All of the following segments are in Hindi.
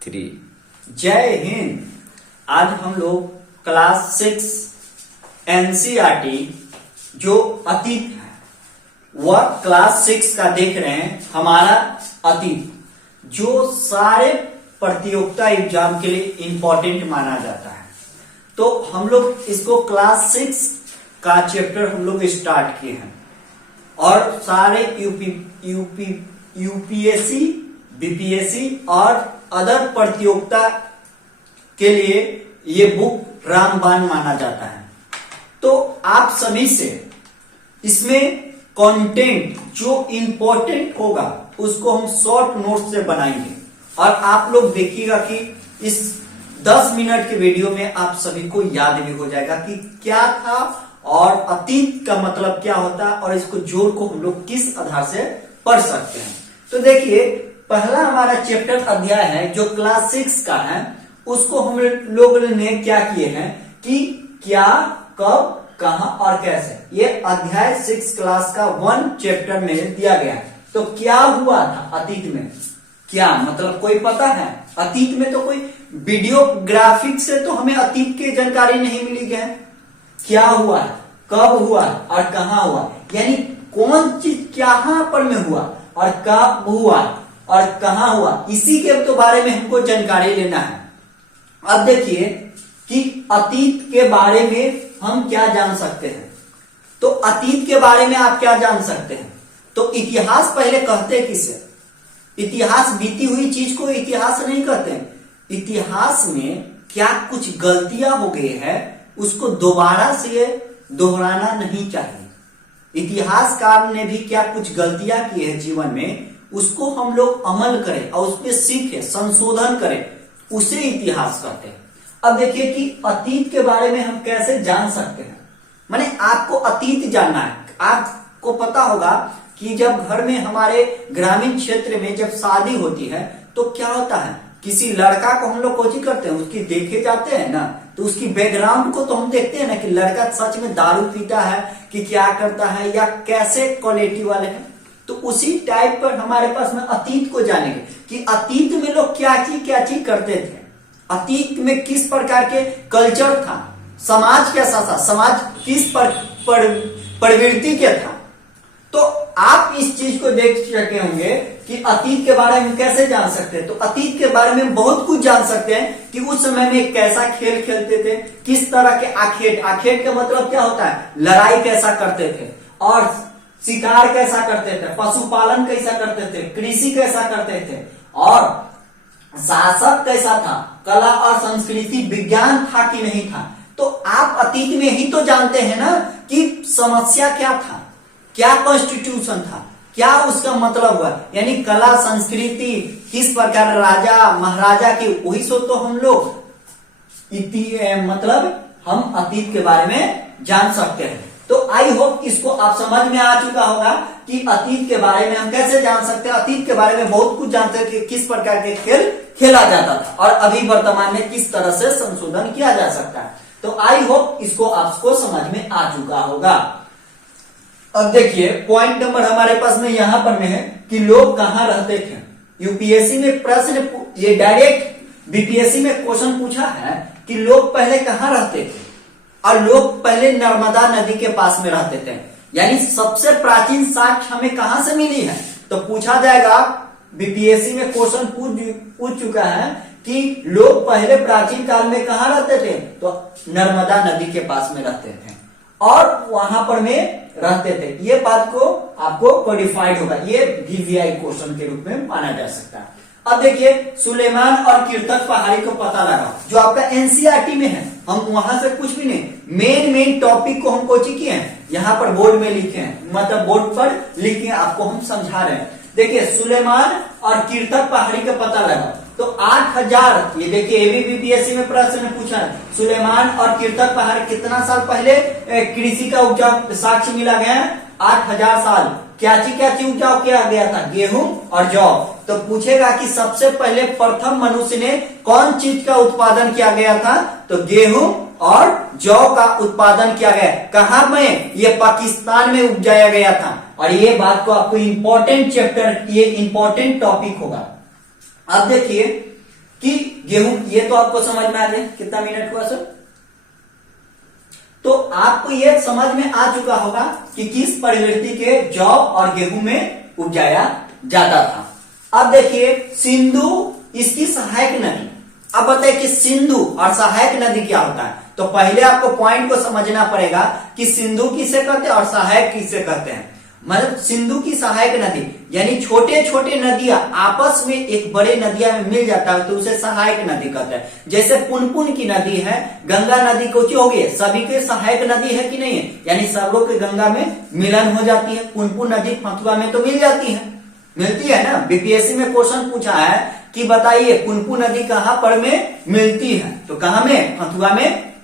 3। जय हिंद। आज हम लोग क्लास 6 एनसीईआरटी जो अतीत है वह क्लास 6 का देख रहे हैं। हमारा अतीत जो सारे प्रतियोगिता एग्जाम के लिए इंपॉर्टेंट माना जाता है, तो हम लोग इसको क्लास 6 का चैप्टर हम लोग स्टार्ट किए हैं और सारे यूपीएससी, बीपीएससी और अदर प्रतियोगिता के लिए ये बुक रामबाण माना जाता है। तो आप सभी से इसमें कंटेंट जो इंपॉर्टेंट होगा उसको हम शॉर्ट नोट से बनाएंगे और आप लोग देखिएगा कि इस 10 मिनट के वीडियो में आप सभी को याद भी हो जाएगा कि क्या था और अतीत का मतलब क्या होता है और इसको जोड़ को हम लोग किस आधार से पढ़ सकते हैं। तो देखिए, पहला हमारा चैप्टर अध्याय है जो क्लास 6 का है, उसको हम लोगों ने क्या किए हैं कि क्या, कब, कहां और कैसे, ये अध्याय 6 क्लास का 1 चैप्टर में दिया गया है। तो क्या हुआ था अतीत में, क्या मतलब कोई पता है? अतीत में तो कोई वीडियो ग्राफिक से तो हमें अतीत की जानकारी नहीं मिली है। क्या हुआ, कब हुआ और कहां हुआ, यानी कौन चीज कहां पर में हुआ और कब हुआ और कहां हुआ, इसी के तो बारे में हमको जानकारी लेना है। अब देखिए कि अतीत के बारे में हम क्या जान सकते हैं। तो अतीत के बारे में आप क्या जान सकते हैं? तो इतिहास पहले कहते किसे? इतिहास बीती हुई चीज को इतिहास नहीं कहते हैं। इतिहास में क्या कुछ गलतियां हो गई है उसको दोबारा से दोहराना नहीं चाहिए। इतिहासकार ने भी क्या कुछ गलतियां की है जीवन में, उसको हम लोग अमल करें और उस पर सीखें, संशोधन करें, उसे इतिहास कहते हैं। अब देखिए कि अतीत के बारे में हम कैसे जान सकते हैं। माने आपको अतीत जानना है। आपको पता होगा कि जब घर में हमारे ग्रामीण क्षेत्र में जब शादी होती है तो क्या होता है, किसी लड़का को हम लोग कोचिंग करते हैं, उसकी देखे जाते हैं ना, तो उसकी बैकग्राउंड को तो हम देखते हैं ना कि लड़का सच में दारू पीता है कि क्या करता है या कैसे क्वालिटी वाले हैं। तो उसी टाइप पर हमारे पास में अतीत को जानेंगे कि अतीत में लोग क्या चीज करते थे, अतीत में किस प्रकार के कल्चर था, समाज कैसा था, समाज किस प्रवृत्ति क्या था। तो आप इस चीज को देख सके होंगे कि अतीत के बारे में कैसे जान सकते हैं। तो अतीत के बारे में बहुत कुछ जान सकते हैं कि उस समय में कैसा खेल खेलते थे, किस तरह के आखेट का मतलब क्या होता है, लड़ाई कैसा करते थे और शिकार कैसा करते थे, पशुपालन कैसा करते थे, कृषि कैसा करते थे और शासक कैसा था, कला और संस्कृति, विज्ञान था कि नहीं था। तो आप अतीत में ही तो जानते हैं ना कि समस्या क्या था, क्या कॉन्स्टिट्यूशन था, क्या उसका मतलब हुआ, यानी कला संस्कृति किस प्रकार राजा महाराजा की, वही सो तो हम लोग मतलब हम अतीत के बारे में जान सकते हैं। तो आई होप इसको आप समझ में आ चुका होगा कि अतीत के बारे में हम कैसे जान सकते हैं। अतीत के बारे में बहुत कुछ जानते हैं कि किस प्रकार के खेल खेला जाता था और अभी वर्तमान में किस तरह से संशोधन किया जा सकता है। तो आई होप इसको आपको समझ में आ चुका होगा। अब देखिए पॉइंट नंबर हमारे पास में यहां पर में है कि लोग कहां रहते थे। यूपीएससी में प्रश्न, ये डायरेक्ट बीपीएससी में क्वेश्चन पूछा है कि लोग पहले कहां रहते थे और लोग पहले नर्मदा नदी के पास में रहते थे, यानी सबसे प्राचीन साक्ष्य हमें कहां से मिली है। तो पूछा जाएगा, बीपीएससी में क्वेश्चन पूछ चुका है कि लोग पहले प्राचीन काल में कहां रहते थे, तो नर्मदा नदी के पास में रहते थे और वहां पर में रहते थे। ये बात को आपको कोडिफाइड होगा, ये वीवीआई क्वेश्चन के रूप में माना जा सकता है। अब देखिए सुलेमान और कीर्तक पहाड़ी को पता लगा जो आपका एनसीईआरटी में है। हम वहां से कुछ भी नहीं, मेन टॉपिक को हम कोचिंग किए हैं, यहाँ पर बोर्ड में लिखे हैं, मतलब बोर्ड पर लिख के आपको हम समझा रहे हैं। देखिए सुलेमान और कीर्तक पहाड़ी का पता लगा तो 8000, ये देखिए एबीपीएससी में प्रश्न पूछा है, सुलेमान और कीर्तक पहाड़ कितना साल पहले कृषि का उपजाऊ साक्ष्य मिला गया है? 8000 साल। क्या चीज उपजाऊ किया गया था? गेहूं और जौ। तो पूछेगा कि सबसे पहले प्रथम मनुष्य ने कौन चीज का उत्पादन किया गया था? तो गेहूं और जौ का उत्पादन किया गया। कहां में? ये पाकिस्तान में उपजाया गया था। और ये बात को आपको इंपॉर्टेंट चैप्टर, ये इंपॉर्टेंट टॉपिक होगा। अब देखिए कि गेहूं, ये तो आपको समझ में आ गया। कितना मिनट हुआ सर? तो आपको ये समझ में आ चुका होगा कि किस प्रवृत्ति के जौ और गेहूं में उपजाया जाता था। अब देखिए सिंधु इसकी सहायक नदी। अब बताइए कि सिंधु और सहायक नदी क्या होता है। तो पहले आपको पॉइंट को समझना पड़ेगा कि सिंधु किसे कहते हैं और सहायक किसे कहते हैं। मतलब सिंधु की सहायक नदी यानी छोटे छोटे नदियां आपस में एक बड़े नदिया में मिल जाता है तो उसे सहायक नदी कहते हैं। जैसे पुनपुन की नदी है, गंगा नदी को क्या होगी, सभी के सहायक नदी है कि नहीं है, यानी सबों के गंगा में मिलन हो जाती है। पुनपुन नदी फतुआ में तो मिल जाती है, मिलती है ना। बीपीएससी में क्वेश्चन पूछा है कि बताइए पुनपुन नदी कहां पर में मिलती है, तो कहां में, फतुआ में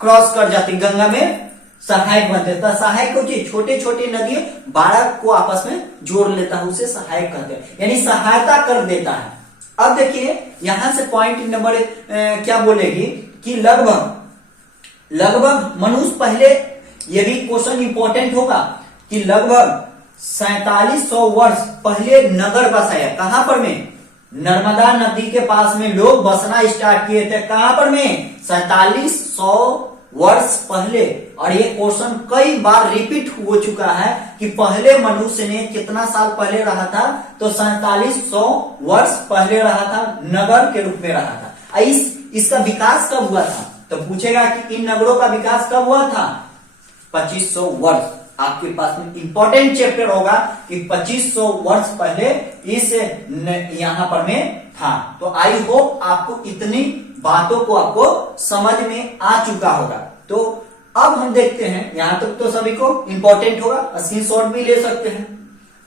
क्रॉस कर जाती, गंगा में सहायक बनते हैं। सहायक को छोटे छोटे नदी 12 को आपस में जोड़ लेता है, उसे सहायक कहते हैं, यानी सहायता कर देता है। अब देखिए यहां से पॉइंट नंबर क्या बोलेगी कि लगभग मनुष्य पहले, ये भी क्वेश्चन इंपॉर्टेंट होगा कि लगभग 4700 वर्ष पहले नगर बसाया। कहां पर में, नर्मदा नदी के पास में लोग बसना स्टार्ट किए थे। कहां पर में, 4700 वर्ष पहले। और ये क्वेश्चन कई बार रिपीट हो चुका है कि पहले मनुष्य ने कितना साल पहले रहा था, तो 4700 वर्ष पहले रहा था, नगर के रूप में रहा था। इसका विकास कब हुआ था, तो पूछेगा कि इन नगरों का विकास कब हुआ था, 2500 वर्ष। आपके पास में इंपॉर्टेंट चैप्टर होगा कि 2500 वर्ष पहले इस यहां पर में था। तो आई होप आपको इतनी बातों को आपको समझ में आ चुका होगा। तो अब हम देखते हैं, यहां तक तो सभी को इंपॉर्टेंट होगा, स्क्रीनशॉट भी ले सकते हैं।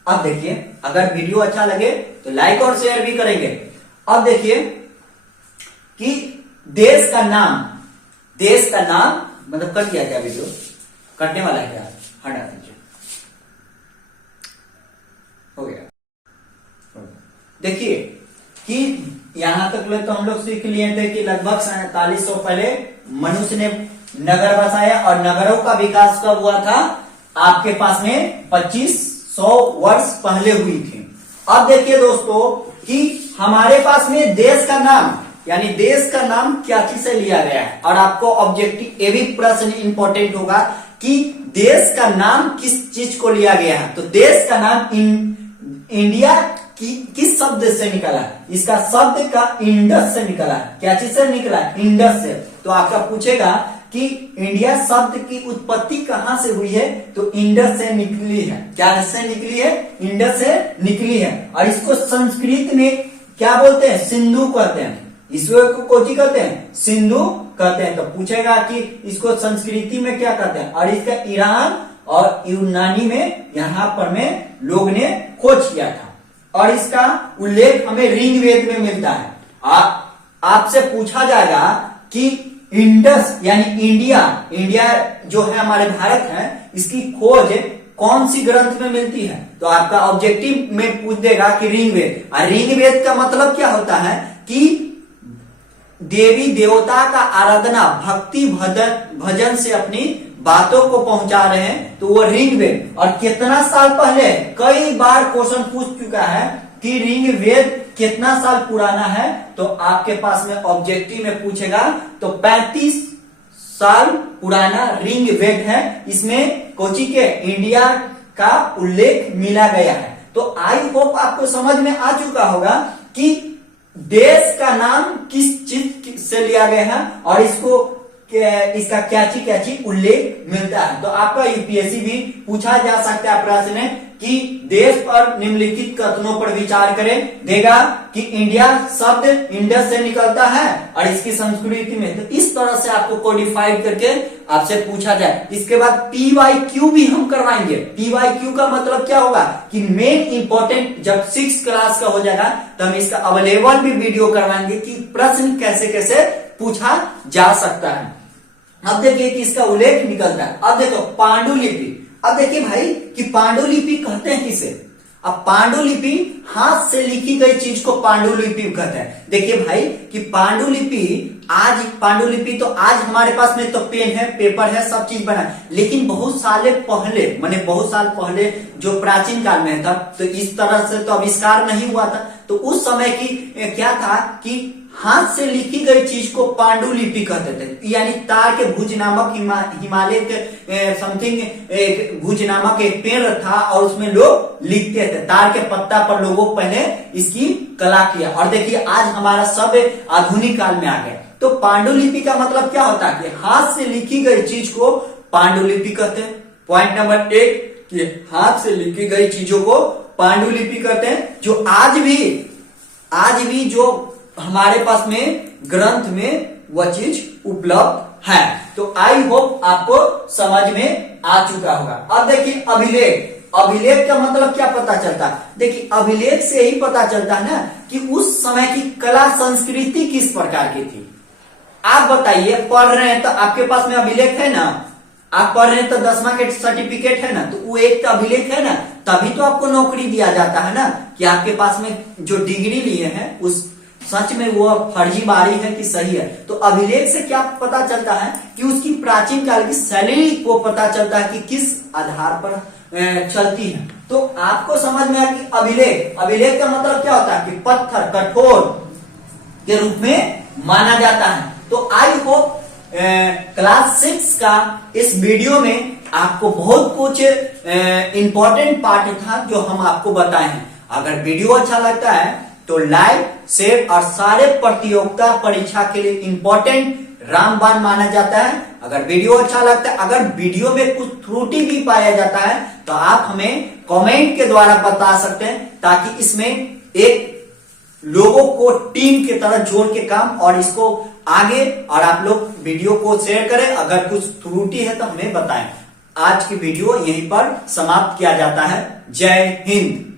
अब देखिए अगर वीडियो अच्छा लगे तो लाइक और शेयर भी करेंगे। अब देखिए कि देश का नाम मतलब कट गया क्या, वीडियो कटने वाला है क्या, हटा दीजिए, हो गया। देखिए कि यहां तक तो हम लोग सीख लिए थे कि लगभग 4700 पहले मनुष्य ने नगर बसाया और नगरों का विकास कब हुआ था, आपके पास में 2500 वर्ष पहले हुई थी। अब देखिए दोस्तों कि हमारे पास में देश का नाम, यानी देश का नाम क्या चीज से लिया गया है। और आपको ऑब्जेक्टिव, ये भी प्रश्न इंपॉर्टेंट होगा कि देश का नाम किस चीज को लिया गया है। तो देश का नाम इंडिया किस शब्द से निकला है, इसका शब्द का इंडस से निकला है। क्या चीज से निकला है, इंडस से। तो आपका पूछेगा कि इंडिया शब्द की उत्पत्ति कहां से हुई है, तो इंडस से निकली है। क्या से निकली है, इंडस से निकली है। और इसको संस्कृत में क्या बोलते हैं, सिंधु कहते हैं। इसको कोची कहते हैं, सिंधु कहते हैं। तो पूछेगा कि इसको संस्कृति में क्या कहते हैं, और इसका ईरान और यूनानी में यहां पर में लोग ने खोज किया था। और इसका उल्लेख हमें ऋग्वेद में मिलता है। आपसे पूछा जाएगा कि इंडस यानी इंडिया जो है हमारे भारत है, इसकी खोज कौन सी ग्रंथ में मिलती है, तो आपका ऑब्जेक्टिव में पूछ देगा कि ऋग्वेद। और ऋग्वेद का मतलब क्या होता है कि देवी देवता का आराधना, भक्ति भजन से अपनी बातों को पहुंचा रहे हैं, तो वो ऋग्वेद। और कितना साल पहले, कई बार क्वेश्चन पूछ चुका है कि ऋग्वेद कितना साल पुराना है, तो आपके पास में ऑब्जेक्टिव में पूछेगा तो 35 साल पुराना ऋग्वेद है। इसमें कोची के इंडिया का उल्लेख मिला गया है। तो आई होप आपको समझ में आ चुका होगा कि देश का नाम किस चीज से लिया गया है और इसका क्या चीज उल्लेख मिलता है। तो आपका यूपीएससी भी पूछा जा सकता है प्रश्न कि देश पर निम्नलिखित कथनों पर विचार करें, देगा कि इंडिया शब्द इंडस से निकलता है और इसकी संस्कृति में, तो इस तरह से आपको कोडिफाइड करके आपसे पूछा जाए। इसके बाद पीवाईक्यू भी हम करवाएंगे। पीवाईक्यू का मतलब क्या होगा कि मेन इंपॉर्टेंट, जब 6 क्लास का हो जाएगा तो हम इसका अवेलेबल भी वीडियो करवाएंगे कि प्रश्न कैसे कैसे पूछा जा सकता है। अब देखिए कि इसका उल्लेख निकलता है। अब देखो पांडुलिपि। अब देखिए भाई कि पांडुलिपि कहते हैं किसे, अब पांडुलिपि हाथ से लिखी गई चीज को पांडुलिपि कहते हैं। देखिए भाई कि पांडुलिपि तो आज हमारे पास में तो पेन है, पेपर है, सब चीज बना, लेकिन बहुत साल पहले जो प्राचीन काल में था, तो इस तरह से तो आविष्कार नहीं हुआ था। तो उस समय की क्या था कि हाथ से लिखी गई चीज को पांडुलिपि कहते थे। यानी तार के भुज नामक हिमालय के समथिंग एक भुज नामक एक पेड़ था और उसमें लोग लिखते थे। तार के पत्ता पर लोगों पहले इसकी कला किया और देखिए आज हमारा सब आधुनिक काल में आ गया। तो पांडुलिपि का मतलब क्या होता है कि हाथ से लिखी गई चीज को पांडुलिपि कहते हैं। पॉइंट नंबर 1 कि हाथ से लिखी गई चीजों को पांडुलिपि कहते हैं, जो आज भी जो हमारे पास में ग्रंथ में वह चीज उपलब्ध है। तो आई होप आपको समझ में आ चुका होगा। अब देखिए अभिलेख का मतलब क्या पता चलता है? देखिए अभिलेख से ही पता चलता है ना कि उस समय की कला संस्कृति किस प्रकार की थी। आप बताइए, पढ़ रहे हैं तो आपके पास में अभिलेख है ना, आप पढ़ रहे हैं तो 10वां के सर्टिफिकेट है ना, तो वो एक तो अभिलेख है ना, तभी तो आपको नौकरी दिया जाता है ना कि आपके पास में जो डिग्री लिए हैं उस सच में वो फर्जीवाड़ी है कि सही है। तो अभिलेख से क्या पता चलता है कि उसकी प्राचीन काल की शैली को पता चलता है कि किस आधार पर चलती है। तो आपको समझ में आया कि अभिलेख का मतलब क्या होता है कि पत्थर कठोर के रूप में माना जाता है। तो आई होप क्लास 6 का इस वीडियो में आपको बहुत कुछ इंपॉर्टेंट पार्ट था जो हम आपको बताए हैं। अगर वीडियो अच्छा लगता है तो लाइक शेयर और सारे प्रतियोगिता परीक्षा के लिए इंपॉर्टेंट रामबाण माना जाता है। अगर वीडियो अच्छा लगता है, अगर वीडियो में कुछ त्रुटि भी पाया जाता है तो आप हमें कमेंट के द्वारा बता सकते हैं, ताकि इसमें एक लोगों को टीम की तरह जोड़ के काम और इसको आगे और आप लोग वीडियो को शेयर करें। अगर कुछ त्रुटि है तो हमें बताएं। आज की वीडियो यहीं पर समाप्त किया जाता है। जय हिंद।